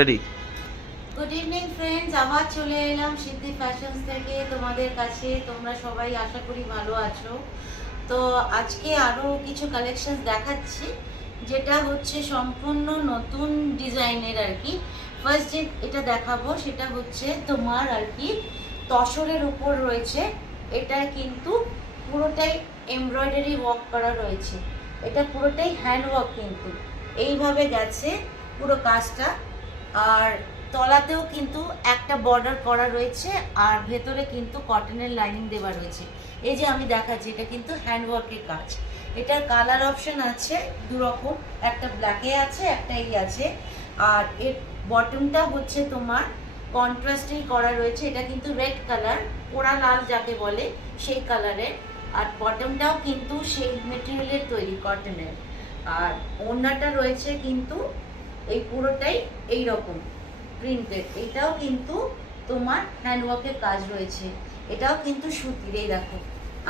Ready. Good evening friends, আবার চলে এলাম সিদ্ধি ফ্যাশনস থেকে তোমাদের কাছে। তোমরা সবাই আশা করি ভালো আছো। তো আজকে আরও কিছু কালেকশন দেখাচ্ছি, যেটা হচ্ছে সম্পূর্ণ নতুন ডিজাইনের আর কি। ফার্স্ট যে এটা দেখাবো সেটা হচ্ছে তোমার আর কি তসরের উপর রয়েছে। এটা কিন্তু পুরোটাই এমব্রয়ডারি ওয়ার্ক করা রয়েছে। এটা পুরোটাই হ্যান্ড ওয়ার্ক, কিন্তু এইভাবে গেছে পুরো কাজটা। আর তলাতেও কিন্তু একটা বর্ডার করা রয়েছে, আর ভেতরে কিন্তু কটনের লাইনিং দেওয়া রয়েছে। এই যে আমি দেখাচ্ছি, এটা কিন্তু হ্যান্ডওয়ার্কের কাজ। এটার কালার অপশন আছে দু রকম, একটা ব্ল্যাকে আছে, একটা এই আছে। আর এর বটমটা হচ্ছে তোমার কন্ট্রাস্টেই করা রয়েছে। এটা কিন্তু রেড কালার, পোড়া লাল যাকে বলে সেই কালারের। আর বটমটাও কিন্তু সেই মেটেরিয়ালের তৈরি, কটনের। আর ওড়নাটা রয়েছে কিন্তু এই পুরোটাই এই রকম প্রিন্টেড। এটাও কিন্তু তোমার হ্যান্ডওয়ার্কের কাজ রয়েছে। এটাও কিন্তু সুতির। এই দেখো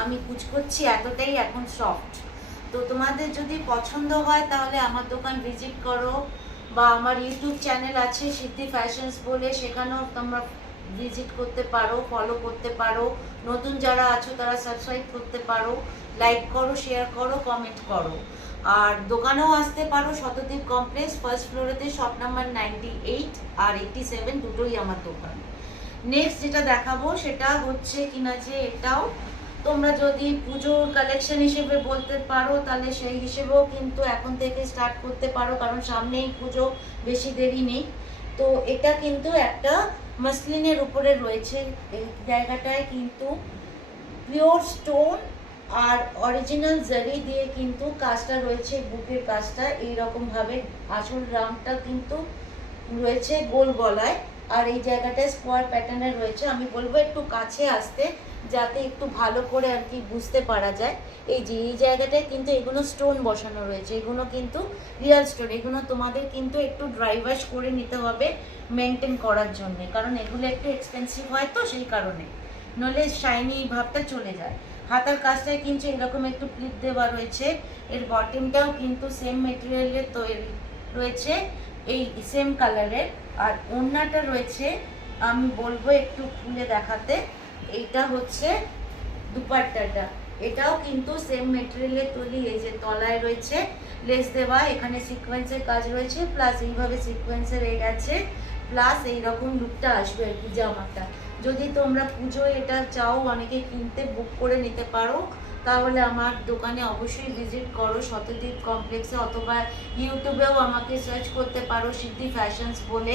আমি কুচ করছি, এতটাই এখন সফট। তো তোমাদের যদি পছন্দ হয় তাহলে আমার দোকান ভিজিট করো, বা আমার ইউটিউব চ্যানেল আছে সিদ্ধি ফ্যাশনস বলে, সেখানেও তোমরা ভিজিট করতে পারো, ফলো করতে পারো। নতুন যারা আছো তারা সাবস্ক্রাইব করতে পারো, লাইক করো, শেয়ার করো, কমেন্ট করো। আর দোকানেও আসতে পারো, Shatadeep complex first ফ্লোরেতে, shop number 98 আর 87 দুটোই আমার দোকান। নেক্সট যেটা দেখাবো সেটা হচ্ছে কিনা যে এটাও তোমরা যদি পুজোর কালেকশন হিসেবে বলতে পারো, তাহলে সেই হিসেবেও কিন্তু এখন থেকে স্টার্ট করতে পারো, কারণ সামনেই পুজো, বেশি দেরি নেই। তো এটা কিন্তু একটা মাসলিনের উপরে রয়েছে। এই জায়গাটায় কিন্তু পিওর স্টোন আর অরিজিনাল জারি দিয়ে কিন্তু কাজটা রয়েছে। বুকের কাজটা এইরকম ভাবে, আসল রাউন্ডটা কিন্তু রয়েছে গোল গলায়, আর এই জায়গাটায় স্কোয়ার প্যাটার্নের রয়েছে। আমি বলবো একটু কাছে আসতে, যাতে একটু ভালো করে আর কি বুঝতে পারা যায়। এই যে এই জায়গাটায় কিন্তু এগুলো স্টোন বসানো রয়েছে, এগুলো কিন্তু রিয়েল স্টোন। এগুলো তোমাদের কিন্তু একটু ড্রাই ওয়াশ করে নিতে হবে মেনটেন করার জন্য, কারণ এগুলো একটু এক্সপেন্সিভ হয়, তো সেই কারণে, নইলে শাইনি ভাবটা চলে যায়। হাতার কাজটায় কিন্তু এরকম একটু ক্লিপ দেওয়া রয়েছে। এর বটমটাও কিন্তু সেম মেটেরিয়ালের তৈরি রয়েছে, এই সেম কালারের। আর ওড়নাটা রয়েছে, আমি বলবো একটু খুলে দেখাতে। এইটা হচ্ছে দুপাট্টাটা, এটাও কিন্তু সেম মেটেরিয়ালের তৈরি। এই যে তলায় রয়েছে লেস দেওয়া, এখানে সিকোয়েন্সের কাজ রয়েছে, প্লাস এইভাবে সিকোয়েন্সের এই আছে, প্লাস এইরকম লুকটা আসবে আর কি জামাটা। যদি তোমরা পুজোয় এটা চাও অনেকে কিনতে, বুক করে নিতে পারো, তাহলে আমার দোকানে অবশ্যই ভিজিট করো শতদ্বীপ কমপ্লেক্সে, অথবা ইউটিউবেও আমাকে সার্চ করতে পারো সিদ্ধি ফ্যাশনস বলে।